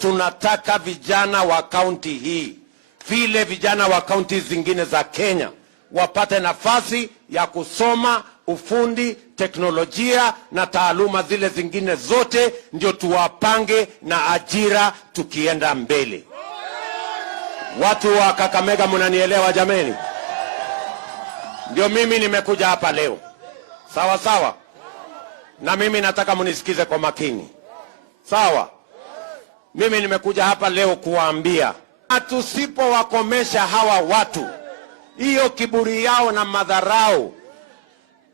tunataka vijana wa kaunti hii, vile vijana wa kaunti zingine za Kenya, wapate nafasi ya kusoma ufundi, teknolojia na taaluma zile zingine zote, ndio tuwapange na ajira tukienda mbele. Watu wa Kakamega, mnanielewa jameni? Ndio mimi nimekuja hapa leo. Sawa sawa? Na mimi nataka munisikize kwa makini. Sawa? Mimi nimekuja hapa leo kuwaambia, tusipowakomesha hawa watu, hiyo kiburi yao na madharau,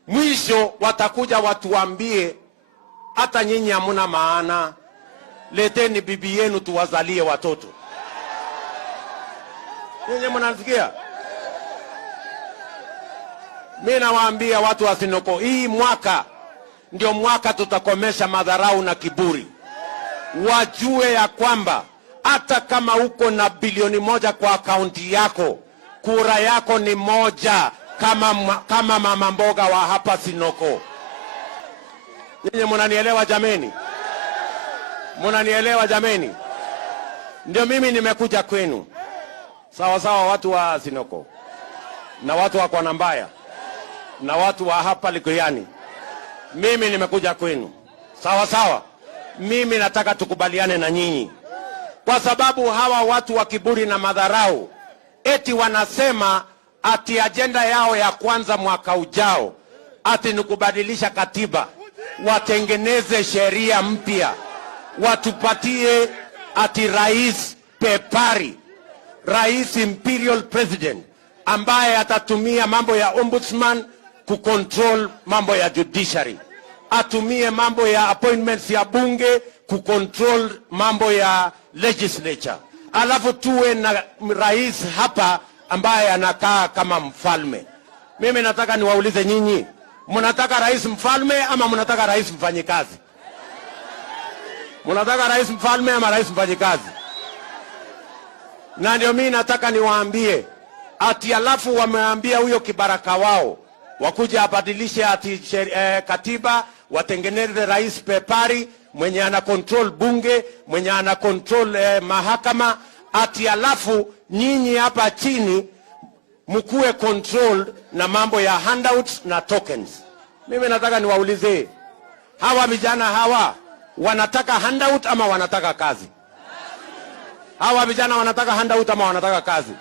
mwisho watakuja watuambie hata nyinyi hamuna maana, leteni bibi yenu tuwazalie watoto. Nyinyi mnasikia? Mimi nawaambia watu wa Sinoko, hii mwaka ndio mwaka tutakomesha madharau na kiburi. Wajue ya kwamba hata kama uko na bilioni 1 kwa akaunti yako, kura yako ni moja kama mama mboga wa hapa Sinoko. Nyinyi mnanielewa jameni? Mnanielewa jameni? Ndio mimi nimekuja kwenu. Sawa sawa, watu wa Sinoko na watu wa Kona Mbaya na watu wa hapa Likuyani, mimi nimekuja kwenu. Sawa sawa, mimi nataka tukubaliane na nyinyi, kwa sababu hawa watu wa kiburi na madharau eti wanasema ati ajenda yao ya kwanza mwaka ujao ati ni kubadilisha katiba, watengeneze sheria mpya, watupatie ati rais pepari, rais imperial president, ambaye atatumia mambo ya ombudsman kucontrol mambo ya judiciary, atumie mambo ya appointments ya bunge kucontrol mambo ya legislature, alafu tuwe na rais hapa ambaye anakaa kama mfalme. Mimi nataka niwaulize nyinyi, mnataka rais mfalme ama mnataka rais mfanyikazi? Mnataka rais mfalme ama rais mfanyikazi? Na ndio mimi nataka niwaambie ati, alafu wameambia huyo kibaraka wao wakuja abadilishe ati katiba, watengeneze rais pepari mwenye ana control bunge, mwenye ana control mahakama, ati alafu nyinyi hapa chini mkuwe control na mambo ya handouts na tokens. Mimi nataka niwaulize, hawa vijana hawa wanataka handout ama wanataka kazi? Hawa vijana wanataka handout ama wanataka kazi?